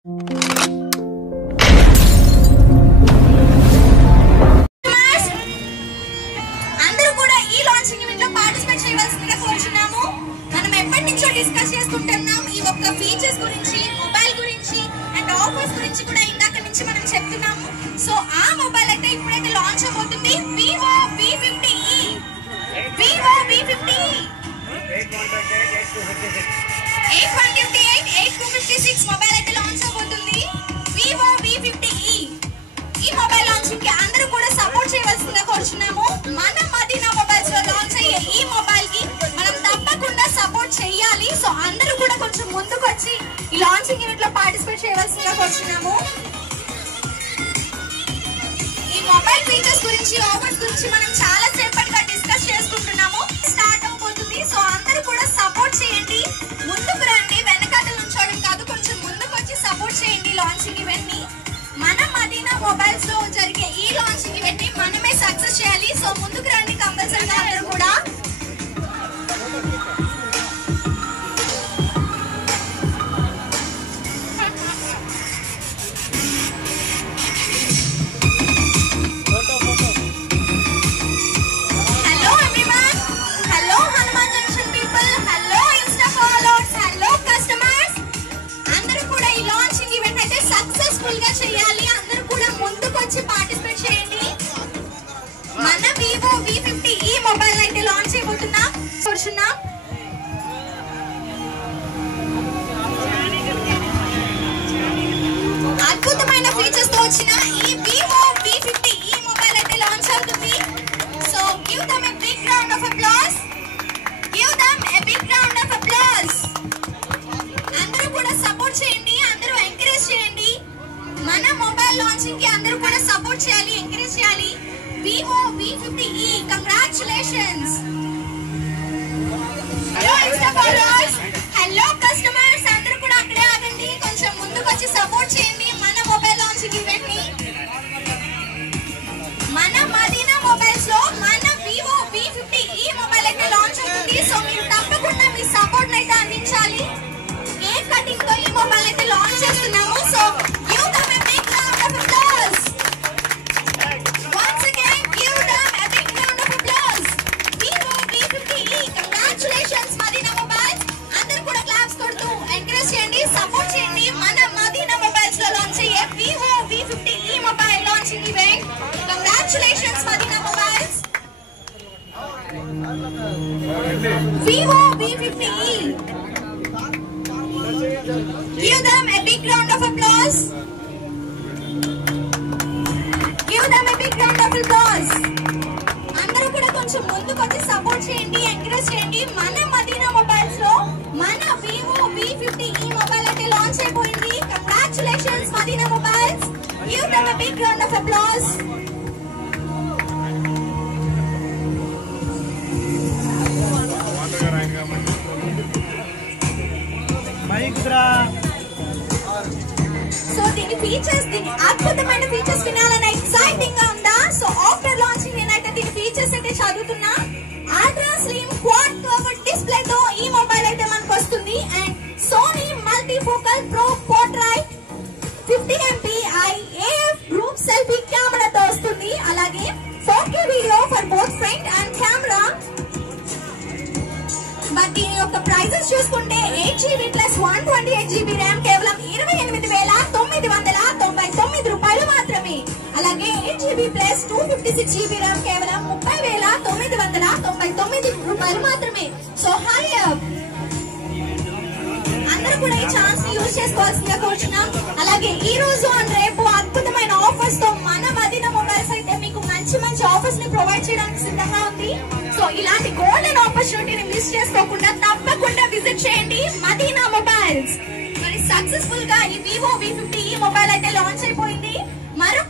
అందరూ కూడా ఈ లాంచింగ్ ఈవెంట్ లో పార్టిసిపేట్ చేయవలసిందిగా కోరుచున్నాము. మనం ఎప్పటి నుంచో డిస్కస్ చేసుకుంటున్నాం ఈ ఒక్క ఫీచర్స్ గురించి, మొబైల్ గురించి అండ్ ఆఫర్స్ గురించి కూడా ఇందాక నుంచి మనం చెప్తున్నాము. సో ఆ మొబైల్ అయితే ఇప్పుడైతే లాంచ్ అవబోతుంది. Vivo V50e. Vivo V50e 8128 8256 mobile అయితే లాంచ్ అవబోతుంది. Vivo V50e. ఈ మొబైల్ లాంచింగ్ కి అందరూ కూడా సపోర్ట్ చేయవలసిందిగా కోరుచున్నాము. మన మదీనా మొబైల్స్ లో లాంచ్ అయ్యే ఈ మొబైల్ కి మనం తప్పకుండా సపోర్ట్ చేయాలి. సో అందరూ కూడా కొంచెం ముందుకు వచ్చి ఈ లాంచింగ్ ఈవెంట్ లో పార్టిసిపేట్ చేయవలసిందిగా కోరుచున్నాము. ఈ మొబైల్ ఫీచర్స్ గురించి, ఆఫర్స్ గురించి మనం చాలా సేపటిగా డిస్కస్ చేసుకుంటున్నాము. స్టార్ట్ అవబోతుంది. సో అందరూ కూడా సపోర్ట్ చేయండి, ముందుకు రండి, వెనకాల నుంచోవడం కాదు, కొంచెం ముందుకు వచ్చి సపోర్ట్ చేయండి లాంచింగ్ ఈవెంట్ ని. మన మదీనా మొబైల్స్ లో జరిగే ఈ లాంచింగ్ ఈవెంట్ ని మనమే సక్సెస్ చేయాలి. సో ముందుకు రండి కంపల్సరీగా అందరూ కూడా. Hello everyone, hello Hanuman junction people, hello Insta followers, hello customers, అందరూ కూడా ఈ లాంచింగ్ ఈవెంట్ అయితే సక్సెస్ఫుల్ గా చేయాలి. అందరూ కూడా ముందుకు వచ్చి పార్టిసిపేట్ చేయండి. మన Vivo V50e మొబైల్ అయితే లాంచ్ అయిపోతున్నాం. చూస్తున్నాం అద్భుతమైన ఫీచర్స్ తో వచ్చిన ఈ Vivo V50e మొబైల్ అయితే లాంచ్ అవుతుంది. So give them a big round of applause. Give them a big round of applause. అందరూ కూడా సపోర్ట్ చేయండి, అందరూ ఎంకరేజ్ చేయండి. మన మొబైల్ లాంచింగ్ కి అందరూ కూడా సపోర్ట్ చేయాలి, ఎంకరేజ్ చేయాలి. Vivo V50e, congratulations. Hello Insta followers, hello customers, అందరూ కూడా అక్కడే ఆగండి, కొంచెం ముందుకు వచ్చి సపోర్ట్ చేయండి మన మొబైల్ లాంచింగ్ ఈవెంట్ ని. మన మదీనా మొబైల్స్ లో మన Vivo V50e మొబైల్ అయితే లాంచ్ అవుతుంది. సో మీరు తప్పకుండా మీ సపోర్ట్ అయితే అందించాలి. కేక్ కటింగ్ తో ఈ మొబైల్ అయితే లాంచ్ చేస్తున్నాము. So give them a big round of applause. Once again, give them a big round of applause. Vivo V50e, congratulations Madina Mobiles. అందరూ కూడా క్లాప్స్ కొడుతూ ఎంకరేజ్ చేయండి, సపోర్ట్ చేయండి. మన మదీనా మొబైల్స్ లో లాంచ్ అయ్యే Vivo V50e mobile launching event. Congratulations Madina Mobiles. Vivo V50e. Give them a big round of applause. Give them a big round of applause. అందరూ కూడా కొంచెం ముందుకు వచ్చి సపోర్ట్ చేయండి, ఎంకరేజ్ చేయండి. మన మదీనా మొబైల్స్ లో మన Vivo V50e మొబైల్ అయితే లాంచ్ అయిపోయింది. Congratulations Madina Mobiles. Give them a big round of applause. So దీని ఫీచర్స్, దీని అద్భుతమైన ఫీచర్స్ వినాలని ఎక్సైటింగ్ గా ఉందా? సో ఆఫ్టర్ లాంచింగ్ నేనైతే దీని ఫీచర్స్ అయితే చదువుతున్నా. Ultra slim quad curved display తో ఈ మొబైల్ అయితే మనకు వస్తుంది. And Sony multi focal pro portrait 50 MP AF group selfie కెమెరాతో వస్తుంది. అలాగే 4K video for both front and camera. But దీని యొక్క ప్రైజెస్ చూసుకుంటే 8GB ప్లస్ 128GB ర్యామ్ కేవలం 28,999 రూపాయలు మాత్రమే. అలాగే 8GB ప్లస్ 256GB ర్యామ్ కేవలం 30,999 రూపాయలు మాత్రమే. సో హరీ అప్, అందరూ కూడా ఈ ఛాన్స్ ని యూజ్ చేసుకోవాల్సిందిగా కోరుచున్నాం. అలాగే ఈ రోజు అండ్ రేపు అద్భుతమైన ఆఫర్స్ తో మన మదీనా మొబైల్స్ అయితే మీకు మంచి మంచి ఆఫర్స్ ని ప్రొవైడ్ చేయడానికి సిద్ధంగా ఉంది. సో ఇలాంటి గోల్డెన్ ఆపర్చునిటీని మిస్ చేసుకోకుండా తప్పకుండా విజిట్ చేయండి మదీనా మొబైల్స్. మరి సక్సెస్ఫుల్ గా ఈ Vivo V50e మొబైల్ అయితే లాంచ్ అయిపోయింది. మరొక